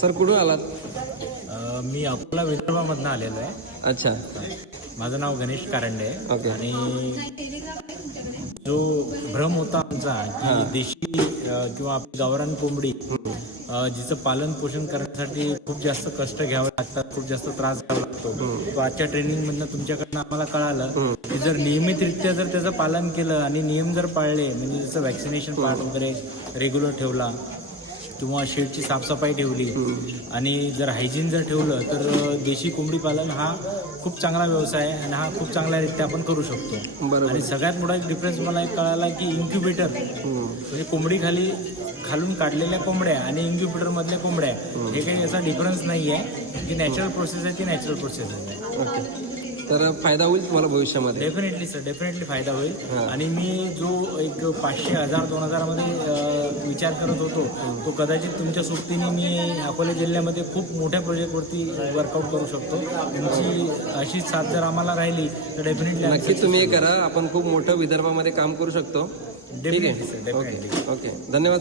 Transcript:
Sir कुठून आलात? मी अकोला विदर्भामधनं आलेलो आहे. अच्छा. माझं नाव गणेश कारंडे आहे. ओके. आणि जो भ्रम होता आमचा की देशी किंवा आपली गावरान कोंबडी जिचं पालन पोषण करण्यासाठी खूप जास्त कष्ट घ्यावे लागतात, खूप जास्त त्रास घ्यावा लागतो, तो आजच्या ट्रेनिंगमधनं तुमच्याकडनं आम्हाला कळालं की जर नियमितरित्या जर त्याचं पालन केलं आणि नियम जर पाळले, म्हणजे जसं वॅक्सिनेशन पार्ट वगैरे रेग्युलर ठेवला किंवा शेडची साफसफाई ठेवली आणि जर हायजीन जर ठेवलं तर देशी कोंबडी पालन हा खूप चांगला व्यवसाय आहे आणि हा खूप चांगल्यारीत्या आपण करू शकतो. बरोबर. आणि सगळ्यात मोठा एक डिफरन्स मला एक कळाला की इन्क्युबेटर म्हणजे कोंबडी खालून काढलेल्या कोंबड्या आणि इन्क्युबेटरमधल्या कोंबड्या हे काही असा डिफरन्स नाही आहे. जी नॅचरल प्रोसेस आहे ती नॅचरल प्रोसेस आहे. ओके. तर फायदा होईल तुम्हाला भविष्यामध्ये? डेफिनेटली सर, डेफिनेटली फायदा होईल. आणि मी जो एक 500, 1000, 2000 मध्ये विचार करत होतो तो कदाचित तुमच्या सोबतीने मी अकोला जिल्ह्यामध्ये खूप मोठ्या प्रोजेक्टवरती वर्कआउट करू शकतो. तुमची अशीच साथ जर आम्हाला राहिली तर डेफिनेटली नक्कीच तुम्ही हे करा. आपण खूप मोठं विदर्भामध्ये काम करू शकतो. ठीक आहे. Definitely sir, definitely. ओके. धन्यवाद.